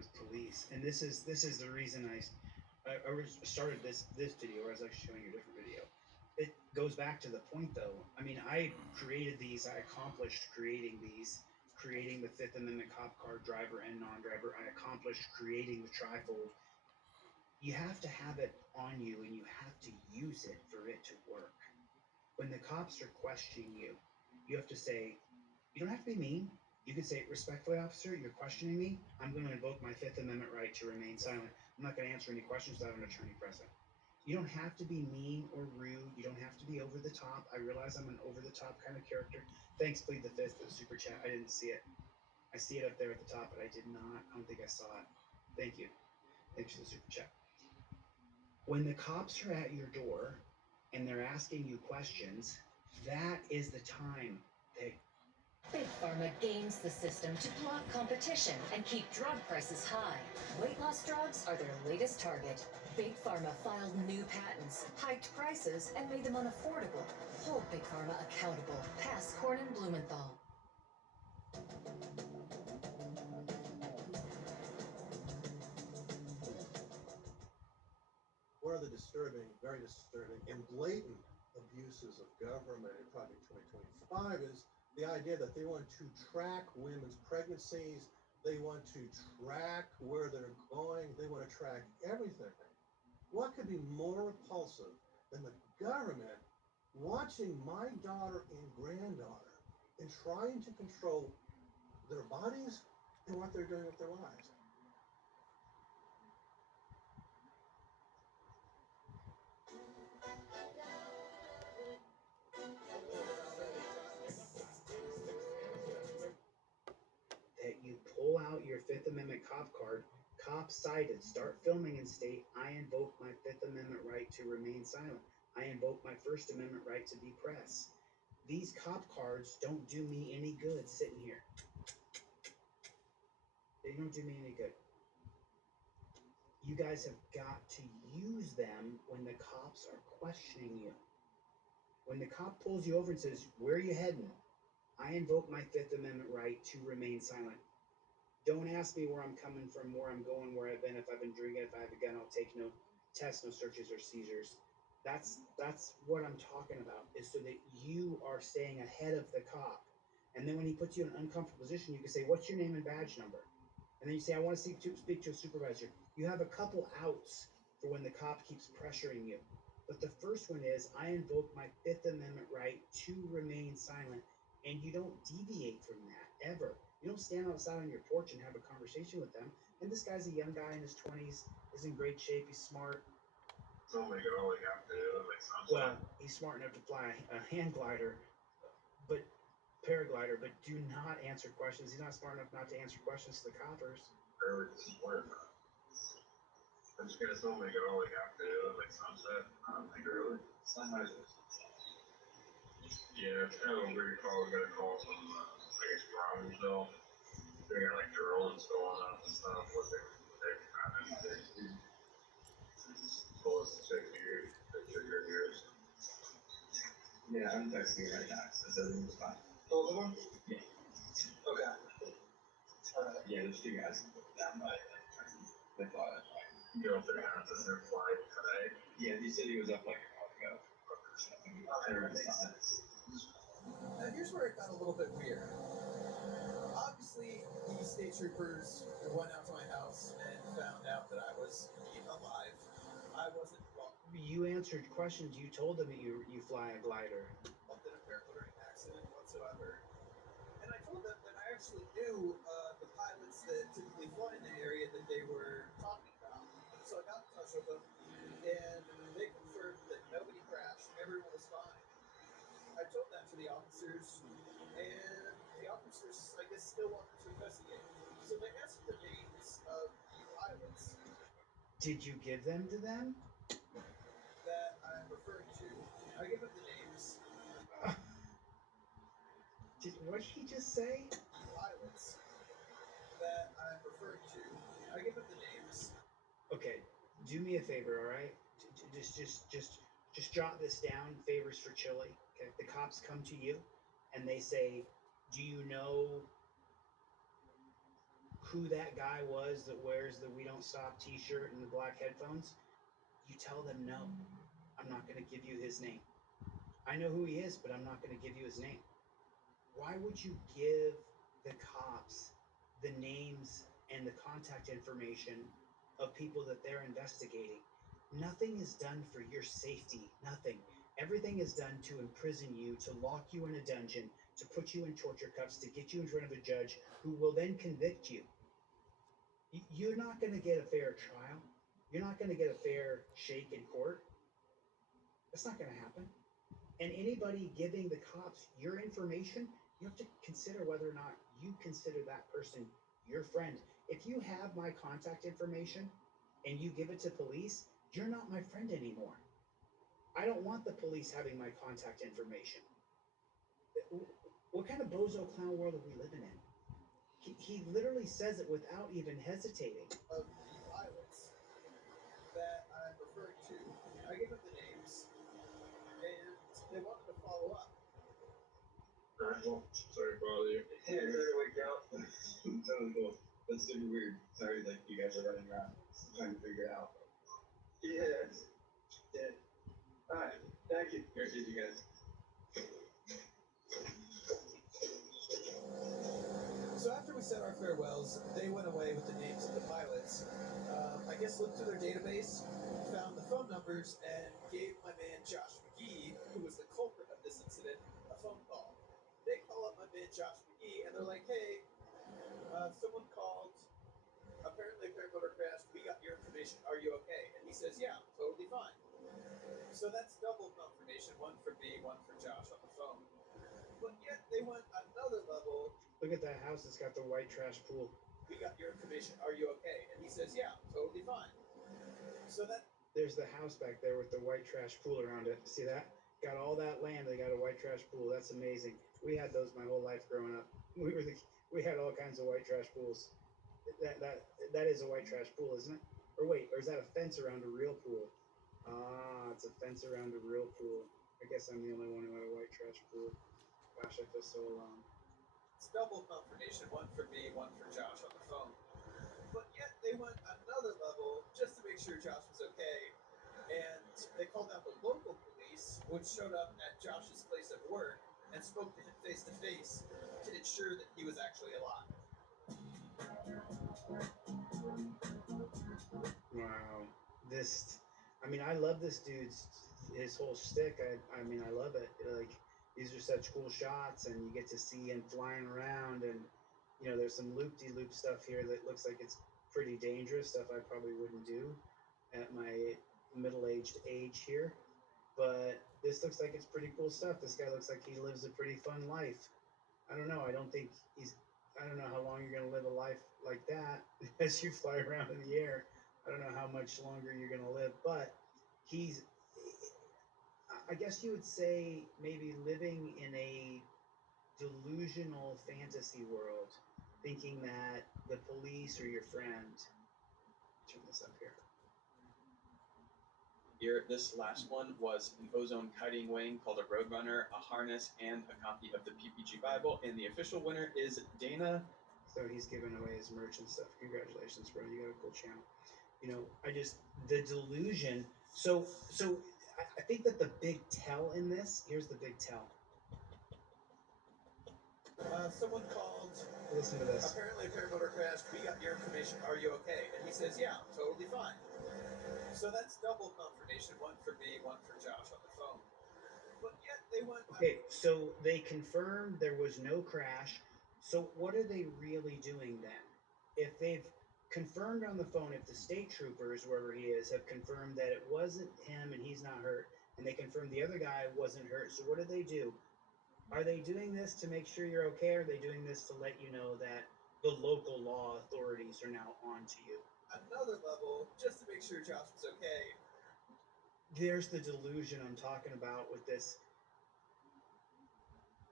with police, and this is the reason I started this video, or I was actually showing you a different video. It goes back to the point, though. I mean, I created these. I accomplished creating these, creating the Fifth Amendment cop car driver and non-driver. I accomplished creating the trifold. You have to have it on you, and you have to use it for it to work. When the cops are questioning you, you have to say, you don't have to be mean. You can say, respectfully, officer, you're questioning me. I'm going to invoke my Fifth Amendment right to remain silent. I'm not going to answer any questions without an attorney present. You don't have to be mean or rude. You don't have to be over the top. I realize I'm an over the top kind of character. Thanks, Plead the Fifth, for the super chat. I didn't see it. I see it up there at the top, but I did not. I don't think I saw it. Thank you. Thanks for the super chat. When the cops are at your door and they're asking you questions, that is the time they. Big Pharma games the system to block competition and keep drug prices high. Weight loss drugs are their latest target. Big Pharma filed new patents, hiked prices, and made them unaffordable. Hold Big Pharma accountable. Pass Cornyn Blumenthal. One of the disturbing, very disturbing, and blatant abuses of government in Project 2025 is the idea that they want to track women's pregnancies, they want to track where they're going, they want to track everything. What could be more repulsive than the government watching my daughter and granddaughter and trying to control their bodies and what they're doing with their lives? That you pull out your Fifth Amendment cop card, cop cited, start filming and state, I invoke my Fifth Amendment right to remain silent. I invoke my First Amendment right to be press. These cop cards don't do me any good sitting here. They don't do me any good. You guys have got to use them when the cops are questioning you. When the cop pulls you over and says, where are you heading? I invoke my Fifth Amendment right to remain silent. Don't ask me where I'm coming from, where I'm going, where I've been. If I've been drinking, if I have a gun, I'll take no tests, no searches or seizures. That's what I'm talking about, is so that you are staying ahead of the cop. And then when he puts you in an uncomfortable position, you can say, what's your name and badge number? And then you say, I want to speak to a supervisor. You have a couple outs for when the cop keeps pressuring you. But the first one is, I invoke my Fifth Amendment right to remain silent. And you don't deviate from that, ever. You don't stand outside on your porch and have a conversation with them. And this guy's a young guy in his 20s, is in great shape, he's smart. Oh my god, like after it makes sense. Well, he's smart enough to fly a hand glider, but paraglider, but do not answer questions. He's not smart enough not to answer questions to the coppers. Really smart. I'm just gonna say, oh my god, like after it makes sense. I don't think really. Yeah, it's kind of a weird call. We got a call from, I guess, Brownsville. They got like drones going up and stuff. What they told us to check your ears. Yeah, I'm texting you right now, so everything's fine. Both of them? Yeah. Okay. Yeah, there's two guys down by they thought it. You know if they're gonna have to fly today? Yeah, he said he was up like an hour ago. Here's where it got a little bit weird. Obviously, the state troopers went out to my house and found out that I was alive. I wasn't involved You answered questions. You told them that you fly a glider. in a paramotoring accident whatsoever. And I told them that I actually knew the pilots that typically fly in the area that they were talking about. So I got in touch with them, and they confirmed that nobody crashed, everyone was fine. I told that to the officers, and the officers, I guess, still wanted to investigate. So they asked the names of the pilots Did you give them to them? that I'm referring to. I give them the names. What did he just say? The pilots that I'm referring to. I give them the names. Okay, do me a favor, all right? Just jot this down. Favors for Chili. Okay, the cops come to you, and they say, "Do you know who that guy was that wears the "We Don't Stop" T-shirt and the black headphones, you tell them no. I'm not going to give you his name. I know who he is, but I'm not going to give you his name. Why would you give the cops the names and the contact information of people that they're investigating? Nothing is done for your safety. Nothing. Everything is done to imprison you, to lock you in a dungeon, to put you in torture cuffs, to get you in front of a judge who will then convict you. You're not going to get a fair trial. You're not going to get a fair shake in court. That's not going to happen. And anybody giving the cops your information, you have to consider whether or not you consider that person your friend. If you have my contact information and you give it to police, you're not my friend anymore. I don't want the police having my contact information. What kind of bozo clown world are we living in? He literally says it without even hesitating. Of the pilots that I'm referring to, I gave them the names, and they wanted to follow up. Alright, well, sorry to bother you. Hey, sorry to wake you up. That was cool. That's super weird. Sorry, like you guys are running around trying to figure it out. Yeah. Yeah. Alright, thank you. Appreciate you guys. So after we said our farewells, they went away with the names of the pilots. I guess looked through their database, found the phone numbers, and gave my man Josh McGee, who was the culprit of this incident, a phone call. They call up my man Josh McGee, and they're like, "Hey, someone called. Apparently, a motor crashed. We got your information. Are you okay?" And he says, "Yeah, totally fine." So that's double confirmation, one for me, one for Josh on the phone. But yet they went another level. Look at that house that's got the white trash pool. "We got your information. Are you okay?" And he says, "Yeah, totally fine." So that There's the house back there with the white trash pool around it. See that? Got all that land. They got a white trash pool. That's amazing. We had those my whole life growing up. We had all kinds of white trash pools. That is a white trash pool, isn't it? Or wait, or is that a fence around a real pool? Ah, it's a fence around a real pool. I guess I'm the only one who had a white trash pool. Gosh, I feel so alone. it's double confirmation, one for me, one for Josh on the phone. But yet they went another level just to make sure Josh was okay. And they called out the local police, which showed up at Josh's place of work and spoke to him face to face to ensure that he was actually alive. Wow. I love this dude's, his whole shtick. I love it. Like, these are such cool shots, and you get to see him flying around, and, there's some loop-de-loop stuff here that looks like it's pretty dangerous, stuff I probably wouldn't do at my middle-aged age here. But this looks like it's pretty cool stuff. This guy looks like he lives a pretty fun life. I don't know. I don't know how long you're going to live a life like that as you fly around in the air. I don't know how much longer you're going to live, but I guess you would say, maybe living in a delusional fantasy world, thinking that the police are your friend. Turn this up here. Here, this last one was an ozone kiting wing called a Roadrunner, a harness, and a copy of the PPG Bible. And the official winner is Dana. So he's giving away his merch and stuff. Congratulations, bro. You got a cool channel. The delusion. So I think that the big tell in this, here's the big tell. Someone called. Listen to this. Apparently, a paramotor crashed. We got your information. Are you okay? And he says, "Yeah, totally fine." So that's double confirmation, one for me, one for Josh on the phone. But yet they went. Okay, so they confirmed there was no crash. So what are they really doing then? If they've confirmed on the phone, if the state troopers, wherever he is, have confirmed that it wasn't him and he's not hurt, and they confirmed the other guy wasn't hurt, so what do they do? Are they doing this to make sure you're okay, or are they doing this to let you know that the local law authorities are now on to you? Another level, just to make sure Josh was okay. There's the delusion I'm talking about with this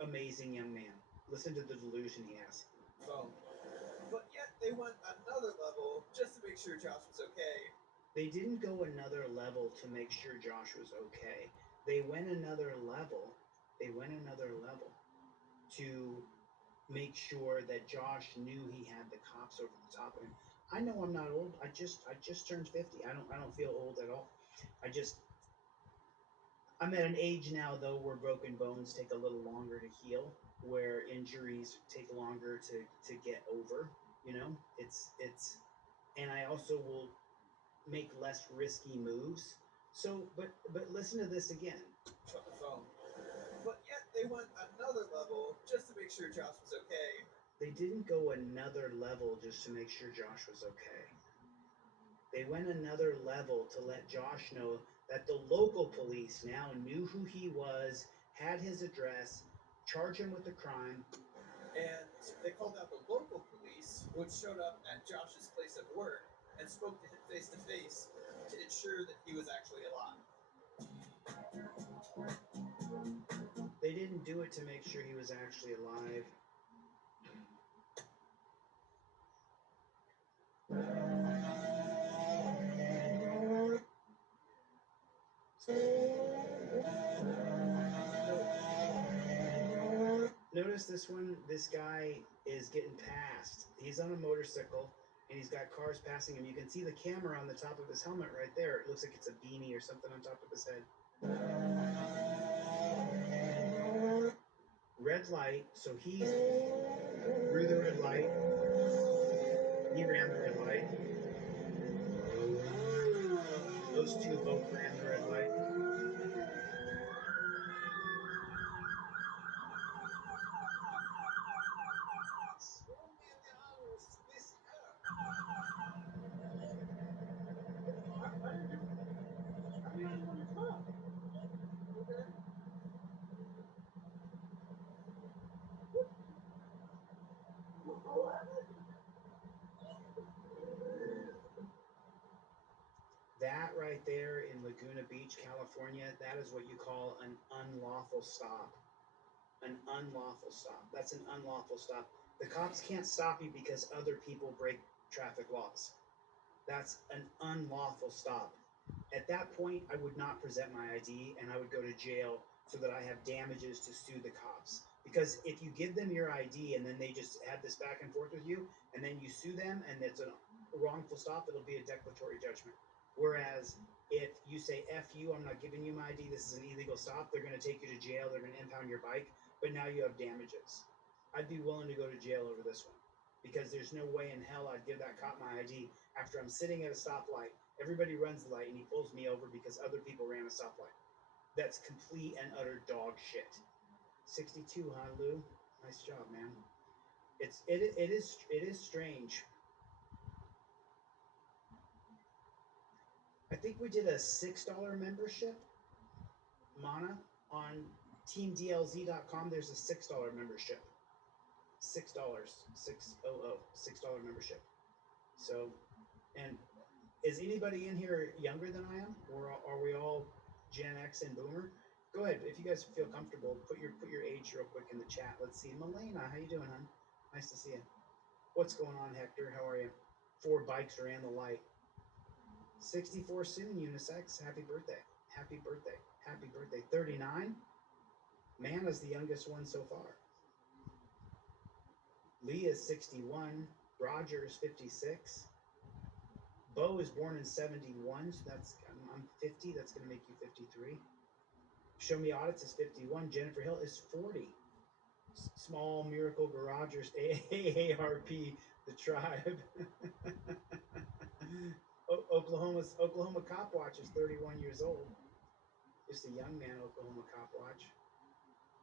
amazing young man. Listen to the delusion he has. Phone. But yet they went another level, just to make sure Josh was okay. They didn't go another level to make sure Josh was okay. They went another level to make sure that Josh knew he had the cops over the top of him. I know I'm not old. I just turned 50. I don't feel old at all. I'm at an age now though where broken bones take a little longer to heal, where injuries take longer to get over. You know, and I also will make less risky moves. So, but listen to this again. on the phone. But yet they went another level just to make sure Josh was okay. They didn't go another level just to make sure Josh was okay. They went another level to let Josh know that the local police now knew who he was, had his address, charge him with the crime. And they called out the local police, which showed up at Josh's place of work and spoke to him face to face to ensure that he was actually alive. They didn't do it to make sure he was actually alive. Notice this one, this guy is getting passed. He's on a motorcycle and he's got cars passing him. You can see the camera on the top of his helmet right there. It looks like it's a beanie or something on top of his head. Red light, so he's through the red light. He ran the red light. Those two both ran the red light. That right there in Laguna Beach, California, that is what you call an unlawful stop. An unlawful stop. That's an unlawful stop. The cops can't stop you because other people break traffic laws. That's an unlawful stop. At that point, I would not present my ID and I would go to jail so that I have damages to sue the cops. Because if you give them your ID and then they just have this back and forth with you and then you sue them and it's a wrongful stop, it'll be a declaratory judgment. Whereas if you say, F you, I'm not giving you my ID, this is an illegal stop, they're going to take you to jail, they're going to impound your bike, but now you have damages. I'd be willing to go to jail over this one because there's no way in hell I'd give that cop my ID after I'm sitting at a stoplight. Everybody runs the light and he pulls me over because other people ran a stoplight. That's complete and utter dog shit. 62, huh, Lou? Nice job, man. It is strange. I think we did a $6 membership, Mana, on teamdlz.com. There's a $6 membership. $6, $6 membership. So, and is anybody in here younger than I am, or are we all Gen X and Boomer? Go ahead, if you guys feel comfortable, put your age real quick in the chat. Let's see, Melena, how you doing, hon? Nice to see you. What's going on, Hector? How are you? 4 bikes ran the light. 64 soon, unisex. Happy birthday. Happy birthday. Happy birthday. 39. Mana's the youngest one so far. Leah's 61. Roger is 56. Bo is born in 71, so I'm 50. That's going to make you 53. Show Me Audits is 51. Jennifer Hill is 40. Small Miracle Garagers, AARP, the tribe. Oklahoma Cop Watch is 31 years old. Just a young man, Oklahoma Cop Watch.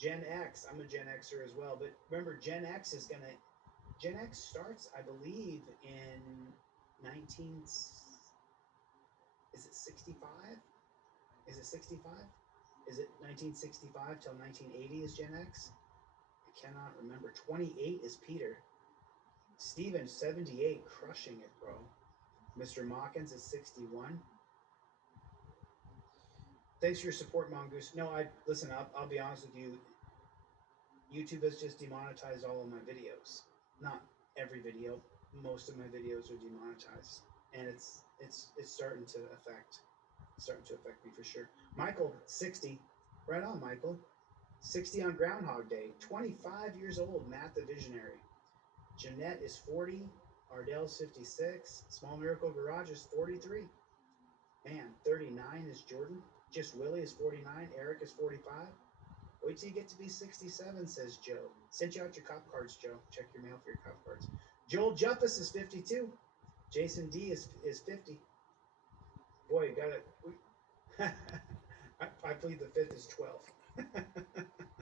Gen X, I'm a Gen Xer as well, but remember, Gen X starts, I believe, in 65? Is it 65? Is it 1965 till 1980 is Gen X? I cannot remember. 28 is Peter. Steven, 78, crushing it, bro. Mr. Mawkins is 61. Thanks for your support, Mongoose. No, listen, I'll be honest with you. YouTube has just demonetized all of my videos. Not every video. Most of my videos are demonetized. And it's starting to affect me for sure. Michael, 60. Right on, Michael. 60 on Groundhog Day. 25 years old, Matt the Visionary. Jeanette is 40. Ardell's 56. Small Miracle Garage is 43. Man, 39 is Jordan. Just Willie is 49. Eric is 45. Wait till you get to be 67, says Joe. Sent you out your cop cards, Joe. Check your mail for your cop cards. Joel Juffus is 52. Jason D is 50. Boy, you got it. I plead the fifth is 12.